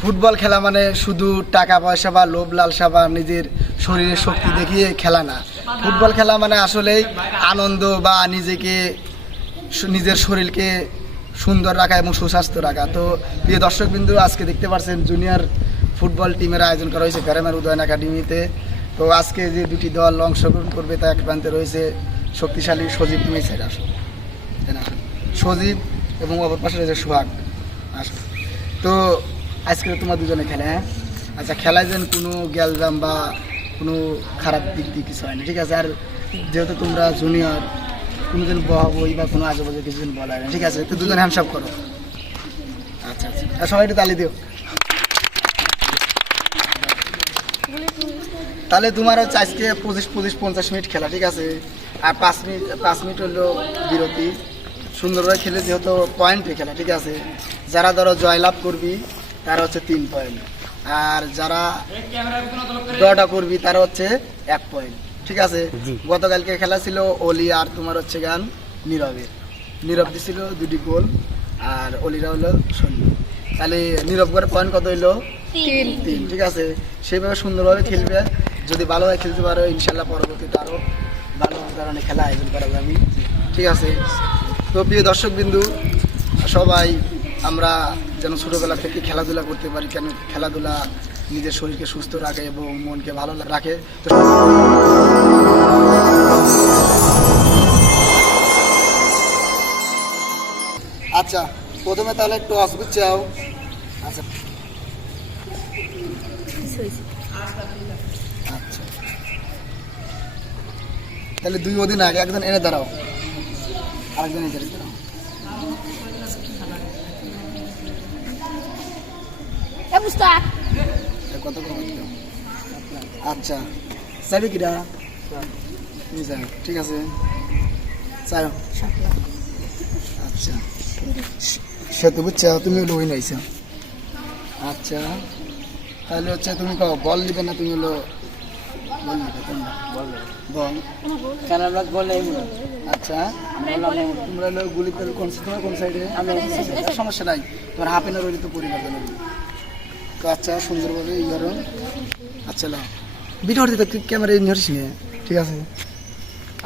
Football খেলা মানে শুধু টাকা পয়সা বা লোভ লালসা বা নিজের শরীরের শক্তি দেখিয়ে খেলা না। ফুটবল খেলা মানে আসলেই আনন্দ বা নিজেকে নিজের শরীরকে সুন্দর রাখা এবং সুস্বাস্থ্য রাখা। তো প্রিয় দর্শকবিন্দু, আজকে দেখতে পাচ্ছেন জুনিয়র ফুটবল টিমের আয়োজন করা হয়েছে। গ্রামের উদয়ন একাডেমিতে তো আজকে যে দুটি দল অংশগ্রহণ করবে তা এক প্রান্তে রয়েছে শক্তিশালী সজীব তুমি সাইড আসো। সজীব এবং অপর পাশে রয়েছে সোহাগ। আসো। তো আজকে তোমার দুজনে খেলে হ্যাঁ? আচ্ছা খেলায় যেন কোনো গ্যালজাম বা কোনো খারাপ দিক দিয়ে কিছু হয় না, ঠিক আছে? আর যেহেতু তোমরা জুনিয়র কোনো দিন বই বা কোনো আগে বাজে কিছু দিন বলা হয় না, ঠিক আছে? তো দুজনে হ্যান্ডসাপ করো। আচ্ছা আচ্ছা। সবাই একটু তালি দিও। তাহলে তোমার হচ্ছে আজকে পঁচিশ পঁচিশ পঞ্চাশ মিনিট খেলা ঠিক আছে? আর পাঁচ মিনিট পাঁচ মিনিট হলো বিরতি। সুন্দরভাবে খেলে যেহেতু পয়েন্টে খেলা ঠিক আছে? যারা ধরো জয়লাভ করবি তারা হচ্ছে তিন পয়েন্ট আর যারা ডটা করবি তারা হচ্ছে এক পয়েন্ট ঠিক আছে? গতকালকে খেলা ছিল অলি আর তোমার হচ্ছে গান নীরবের নীরব দিছিল দুটি গোল আর অলিরা হলো শূন্য। তাহলে নীরব করে পয়েন্ট কত হইল? তিন। তিন ঠিক আছে? সেইভাবে সুন্দরভাবে খেলবে। যদি ভালোভাবে খেলতে পারো, ইনশাল্লাহ পরবর্তীতে আরও ভালো ধরনের খেলা আয়োজন করা যাবে। ঠিক আছে? তো প্রিয় দর্শক বিন্দু সবাই আমরা যেন ছোটোবেলা থেকে খেলাধুলা করতে পারি, কেন খেলাধুলা নিজের শরীরকে সুস্থ রাখে এবং মনকে ভালো রাখে। তো আচ্ছা প্রথমে তাহলে একটু অসুবিধ চাও। আচ্ছা। তাহলে দুই ওদিন আগে একজন এনে দাঁড়াও। আরেকজন এনে দাঁড়াও। কত আচ্ছা। চাইবে কিরা? ঠিক আছে। চাই। আচ্ছা। সে তো বুঝছ তুমি হলো উইন হয়েছ আচ্ছা। তাহলে হচ্ছে তুমি বল নিবে না তুমি হলো বল। কোনটা বল আচ্ছা তোমরা গুলি করে কোন তোমার কোন সাইডে আমি সমস্যা নাই। তোমার হাফ এন আওয়ার তো পরিবর্তন হবে তো আচ্ছা সুন্দরভাবে ই করো আচ্ছা লাও ভিডিও দিতে ক্যামেরা ধরিস নিয়ে ঠিক আছে?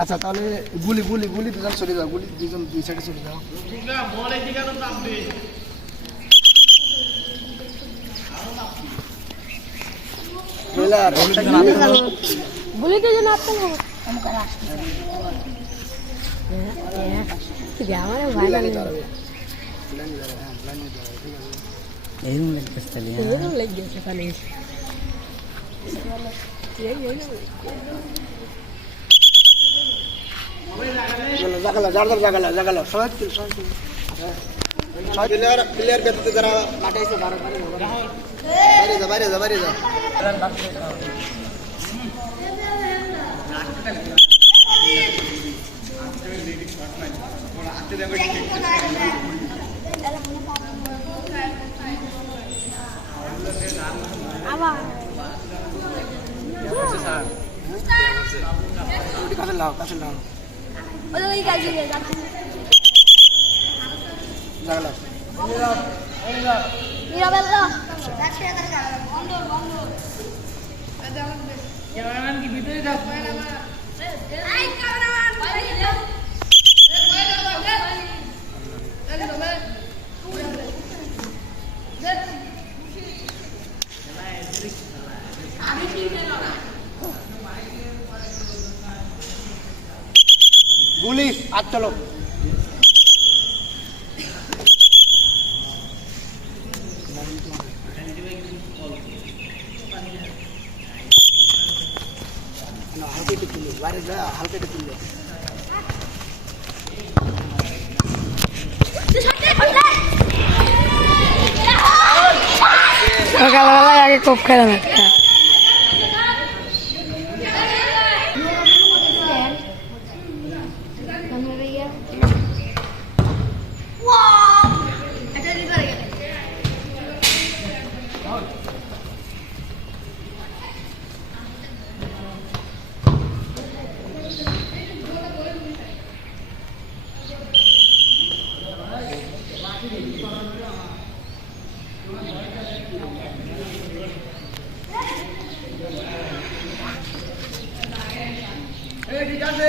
আচ্ছা তাহলে গুলি গুলি গুলি দুজন চলে যাও। গুলি দুজন দুই সাইডে চলে যাও। হ্যাঁ দাঁড়াবে ঠিক আছে এইরকম লাগতেছে তাহলে এরকম লেগে গেছে ওখানে চলো, জাগালা যার যার জাগালা জাগালা সবাই সবাই তুল। হ্যাঁ। সবাই প্লেয়ার প্লেয়ার ব্যতীত যারা মাঠে এসে বাইরে বাইরে যা, বাইরে যা বাইরে যা বাইরে যা আবার ওটি কাছে লাও কাছে লাও ওই কাজে যাচ্ছে জাগালা নিরাবেল্লা গুলি আর চলো না, হালকা একটু তুলো সকালবেলায় আগে খুব খেলাম একটা ঠিক আছে